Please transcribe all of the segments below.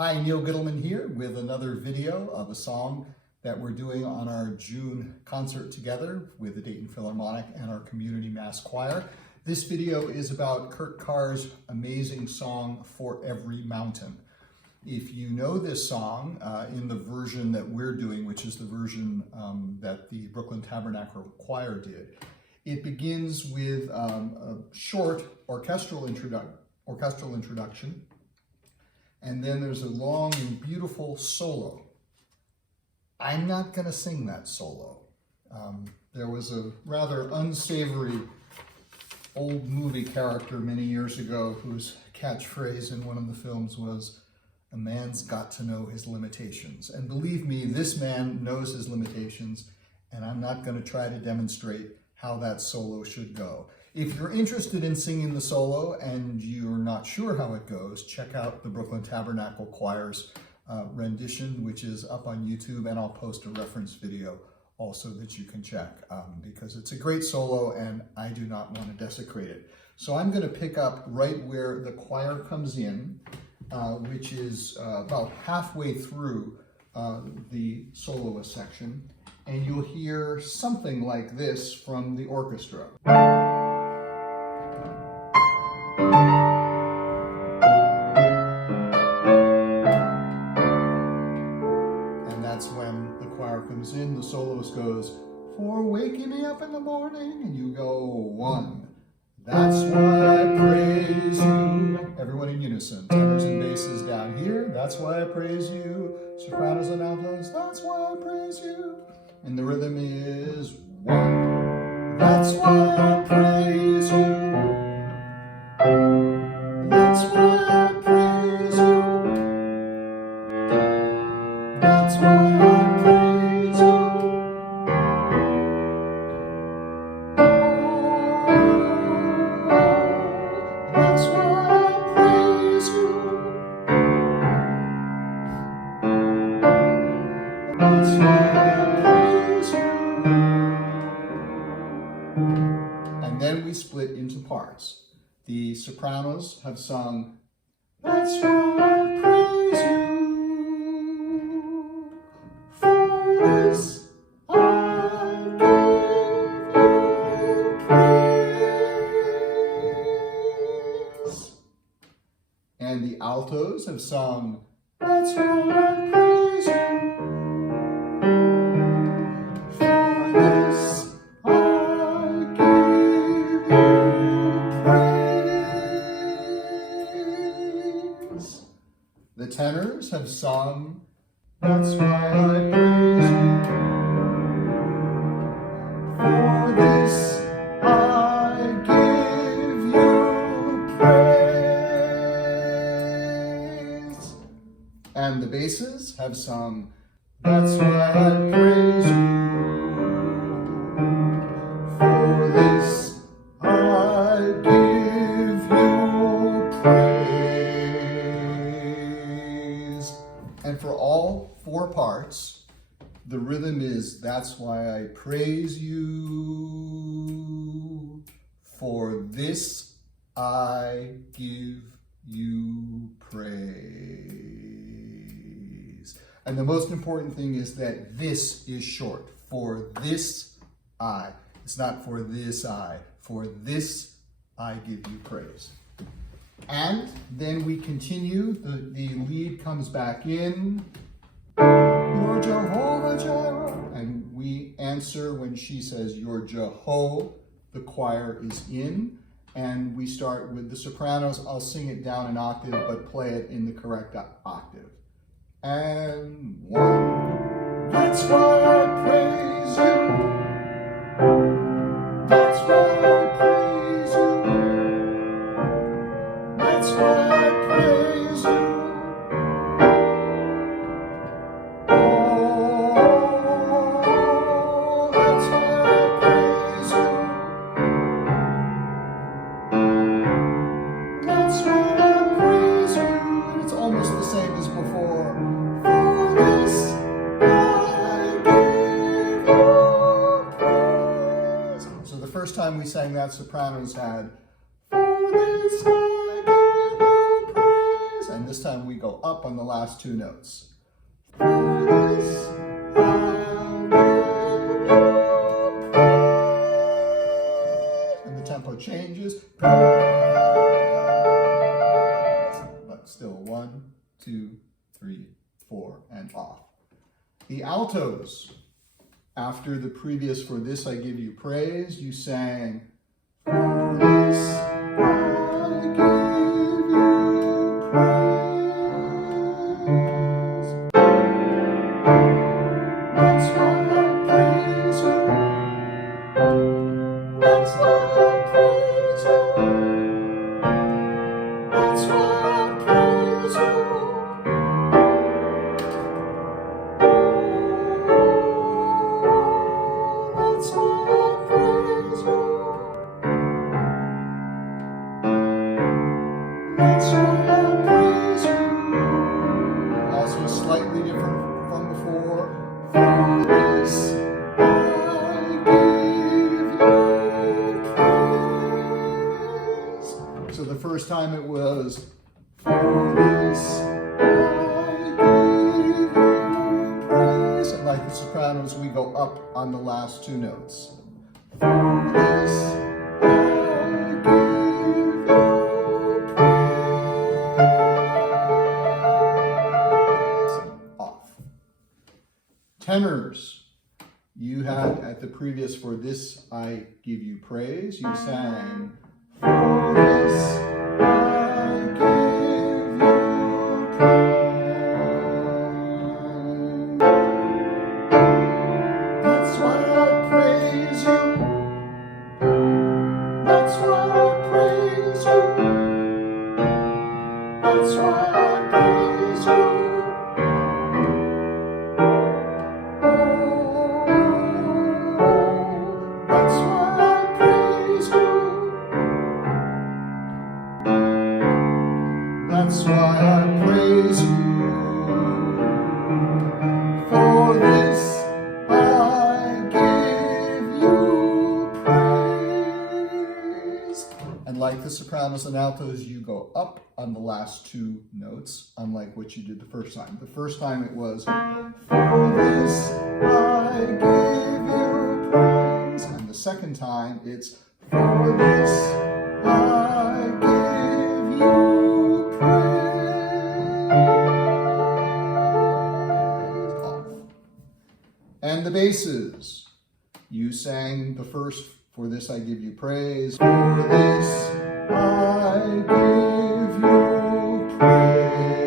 Hi, Neil Gittleman here with another video of a song that we're doing on our June concert together with the Dayton Philharmonic and our Community Mass Choir. This video is about Kurt Carr's amazing song, For Every Mountain. If you know this song in the version that we're doing, which is the version that the Brooklyn Tabernacle Choir did, it begins with a short orchestral introduction, and then there's a long and beautiful solo. I'm not going to sing that solo. There was a rather unsavory old movie character many years ago whose catchphrase in one of the films was, "A man's got to know his limitations." And believe me, this man knows his limitations, and I'm not going to try to demonstrate how that solo should go. If you're interested in singing the solo and you're not sure how it goes, check out the Brooklyn Tabernacle Choir's rendition, which is up on YouTube, and I'll post a reference video also that you can check because it's a great solo and I do not want to desecrate it. So I'm going to pick up right where the choir comes in, which is about halfway through the soloist section, and you'll hear something like this from the orchestra. And that's when the choir comes in, the soloist goes, "For waking me up in the morning," and you go, 1. "That's why I praise you." Everyone in unison, tenors and basses down here. "That's why I praise you." Sopranos and altos, "That's why I praise you." And the rhythm is 1. "That's why I praise you. That's why I praise you. That's why I praise you. That's why I praise you. That's why I praise you. And then we split into parts. The sopranos have sung, "That's why I praise you. For this I give you praise." And the altos have sung, "That's why I praise you. For this I give you praise." The tenors have sung, "That's why I praise you. For this I give you praise." And the basses have sung, "That's why I praise you. For this I give you praise." And for all 4 parts, the rhythm is, "That's why I praise you. For this I give you praise." And the most important thing is that this is short. For this I. It's not for this I. For this I give you praise. And then we continue. The lead comes back in. "You're Jehovah Jireh." And we answer when she says, "You're Jehovah." The choir is in. And we start with the sopranos. I'll sing it down an octave, but play it in the correct octave. And 1. "That's why I praise you. That's why I praise you. That's why I praise you. Oh, that's why I praise you. That's why I praise you." And it's almost the same as before. "For this I give you praise." So the first time we sang that, sopranos had, "For this I give you praise." And this time we go go up on the last two notes. For this and the tempo changes. But still 1, 2, 3, 4, and off. The altos, after the previous "For this I give you praise," you sang, "For this I give you praise." That's why I praise you. That's why I praise you. That's why I praise you. That's why I praise you. That's why I praise you. Also slightly different from before. For this I give you praise. So the first time it was, for this I give you praise. And like the sopranos, we go up on the last two notes. For this I give you praise. Off. Tenors, you had at the previous "For this I give you praise," you sang, "For this I give you praise." That's why I praise you. That's why I praise you. That's why I praise you. That's why I praise you. That's why I praise you. For this I give you praise. And like the sopranos and altos, you go up on the last two notes, unlike what you did the first time. The first time it was, for this I give you praise. And the second time it's, for this I give you praise. Off. And the basses, you sang the first, "For this I give you praise." For this I give you praise.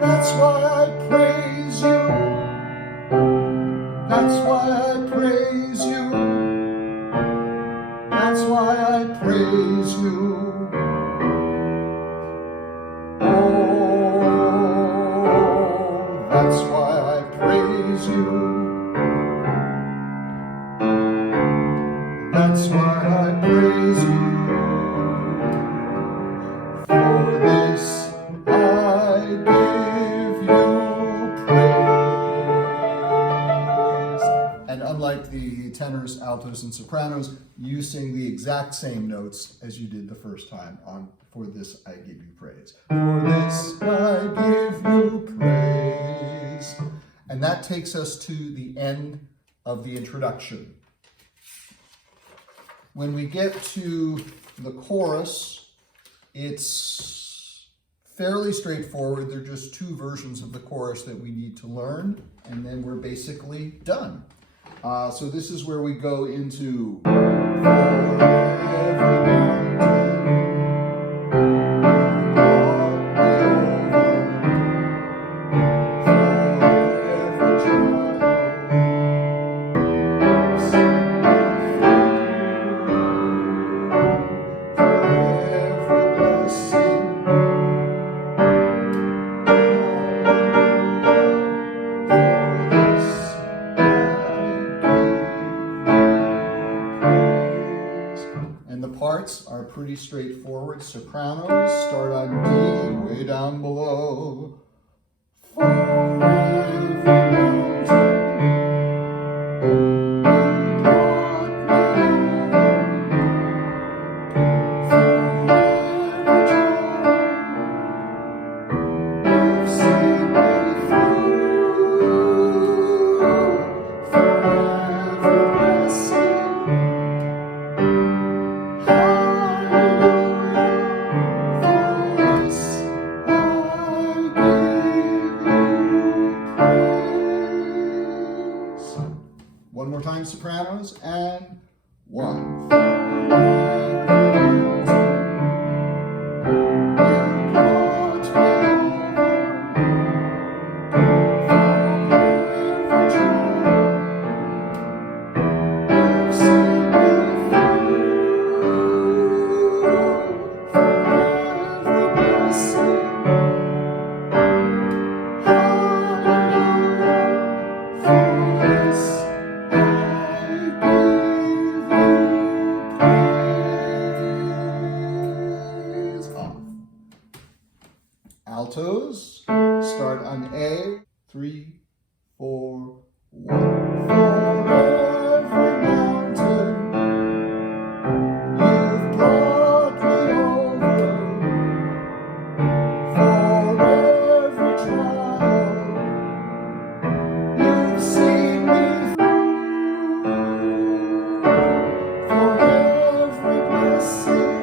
That's why I praise you. That's why I praise you. That's why I praise you. That's why I praise you. That's why I praise you. For this I give you praise. And unlike the tenors, altos, and sopranos, you sing the exact same notes as you did the first time on "For this I give you praise." For this I give you praise. And that takes us to the end of the introduction. When we get to the chorus, it's fairly straightforward. They're just two versions of the chorus that we need to learn, and then we're basically done. So this is where we go into are pretty straightforward. Sopranos start on D, way down below. For every mountain you brought me over. For Altos, start on A, 3, 4, 1. For every mountain you've brought me over, for every trial you've seen me through, for every blessing.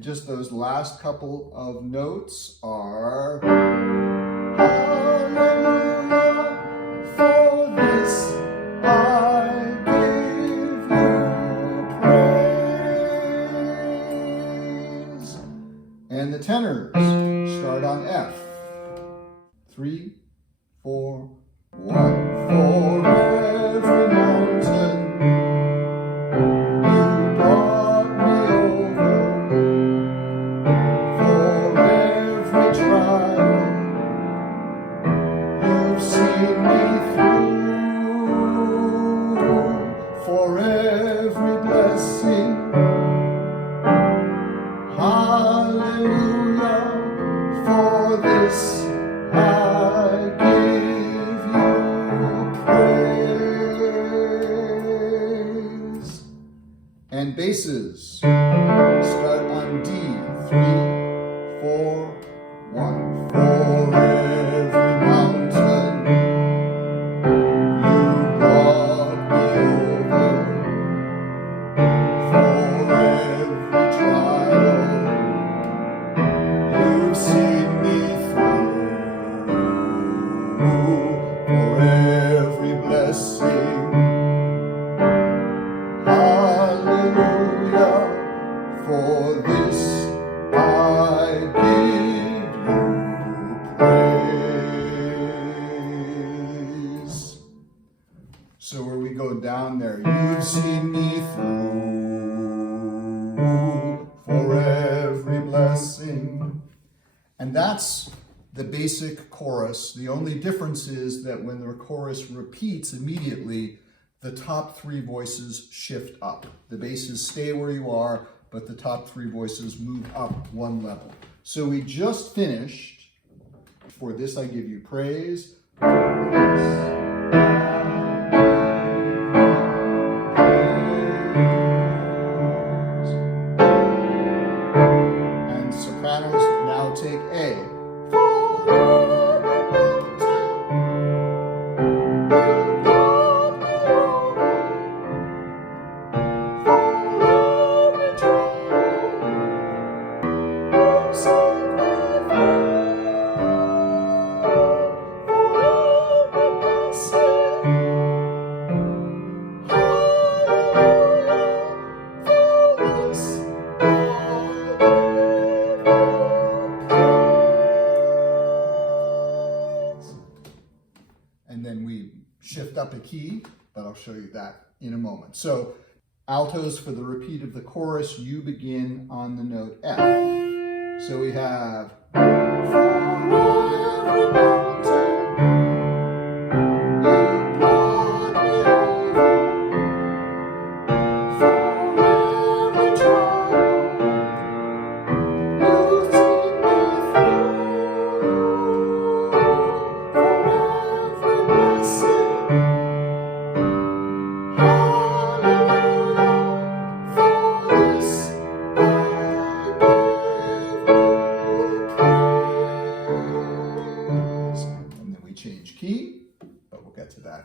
Just those last couple of notes are hallelujah, for this I give you praise. And the tenors start on F. 3, 4, 1. For every mountain you brought me over, for every trial you've seen me through, for every blessing, hallelujah, for this I give you praise. And basses start on D, 3, 4, 1. For every mountain you brought me over, for every trial you've seen me through, for every blessing, hallelujah, for this I give you praise. So where we go down there, you've seen me through, for every blessing. And that's the basic chorus. The only difference is that when the chorus repeats immediately, the top 3 voices shift up. The basses stay where you are, but the top 3 voices move up 1 level. So we just finished, for this I give you praise. And sopranos now take A. And then we shift up a key, but I'll show you that in a moment. So altos, for the repeat of the chorus, you begin on the note F. So we have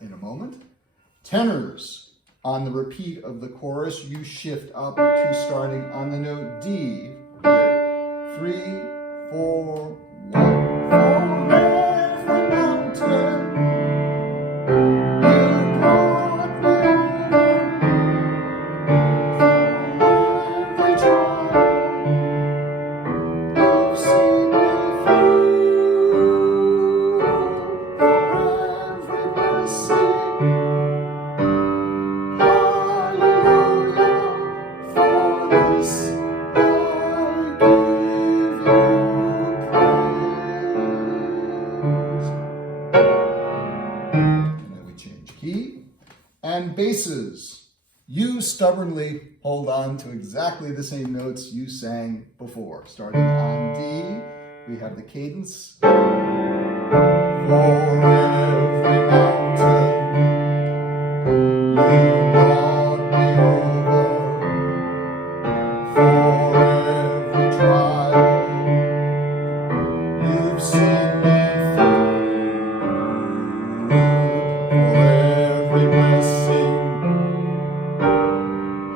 in a moment. Tenors, on the repeat of the chorus, you shift up to starting on the note D. 3, 4, 1. For every mountain you brought me over, for every trial you've seen me through, for every blessing, hallelujah, for this I give you praise. Basses, you stubbornly hold on to exactly the same notes you sang before. Starting on D, we have the cadence. For every mountain you brought me over, for every trial you've seen me through, for every blessing,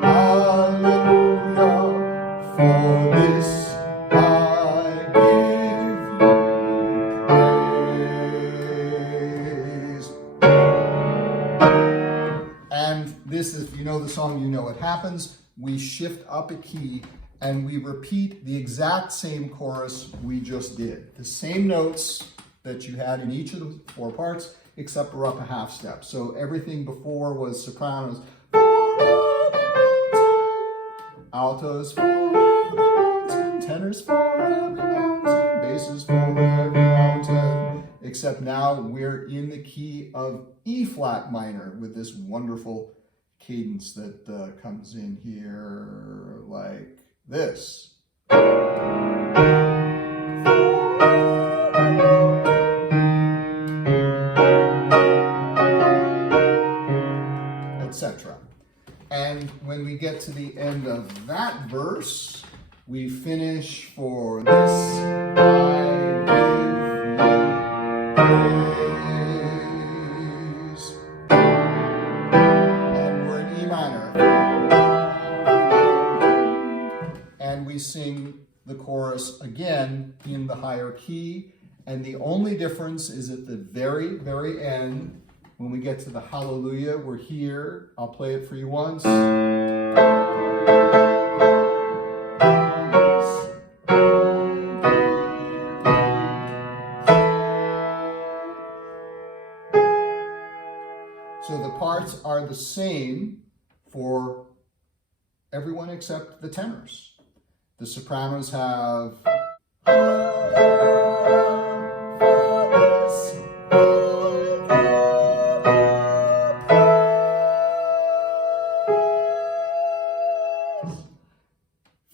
hallelujah, for this I give you praise. And this, if you know the song, you know what happens. We shift up a key and we repeat the exact same chorus we just did. The same notes that you had in each of the 4 parts, except we're up a half step. So everything before was sopranos, altos, tenors, basses, except now we're in the key of E flat minor with this wonderful cadence that comes in here like this. Etc. And when we get to the end of that verse, we finish for this I give you praise. And we're in E minor. And we sing the chorus again in the higher key. And the only difference is at the very, very end, when we get to the hallelujah, we're here. I'll play it for you once. So the parts are the same for everyone except the tenors. The sopranos have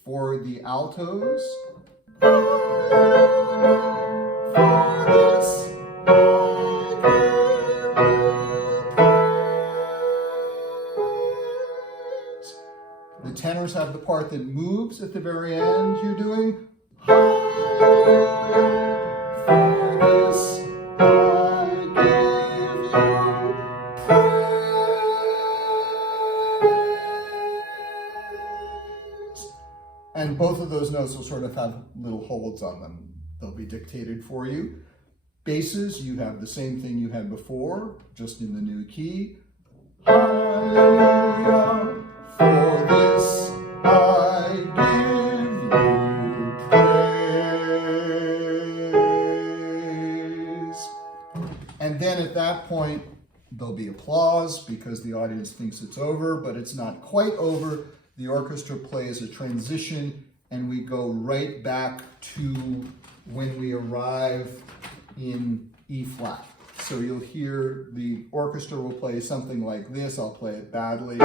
for the altos, the tenors have the part that moves at the very end. You're doing and both of those notes will sort of have little holds on them. They'll be dictated for you. Basses, you have the same thing you had before, just in the new key. Hallelujah, for this I give you praise. And then at that point, there'll be applause because the audience thinks it's over, but it's not quite over. The orchestra plays a transition and we go right back to when we arrive in E flat. So you'll hear the orchestra will play something like this. I'll play it badly.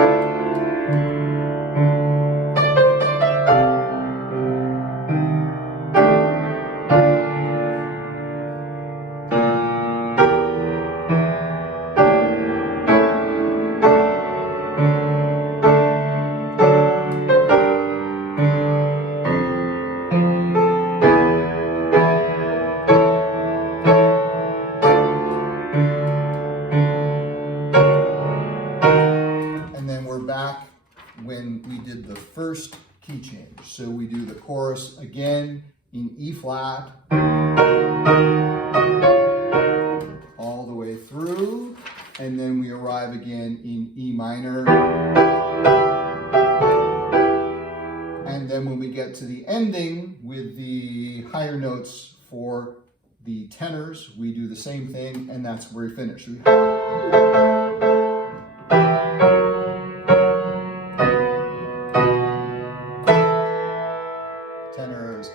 Back when we did the first key change. So we do the chorus again in E flat all the way through, and then we arrive again in E minor. And then when we get to the ending with the higher notes for the tenors, we do the same thing, and that's where we finish. Tenors.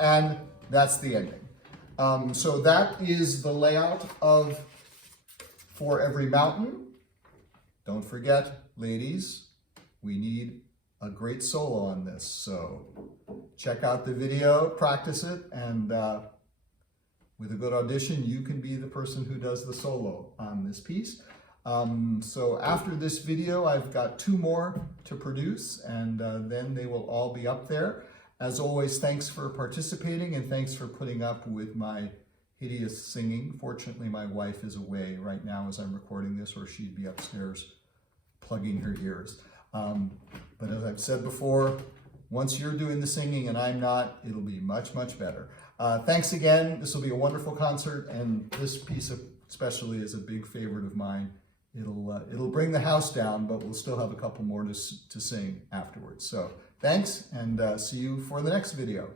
And that's the ending. So that is the layout of For Every Mountain. Don't forget, ladies, we need a great solo on this. So check out the video, practice it, and with a good audition, you can be the person who does the solo on this piece. So after this video, I've got 2 more to produce, and then they will all be up there. As always, thanks for participating, and thanks for putting up with my hideous singing. Fortunately, my wife is away right now as I'm recording this, or she'd be upstairs plugging her ears. But as I've said before, once you're doing the singing and I'm not, it'll be much, much better. Thanks again. This will be a wonderful concert, and this piece especially is a big favorite of mine. It'll bring the house down, but we'll still have a couple more to sing afterwards. So thanks, and see you for the next video.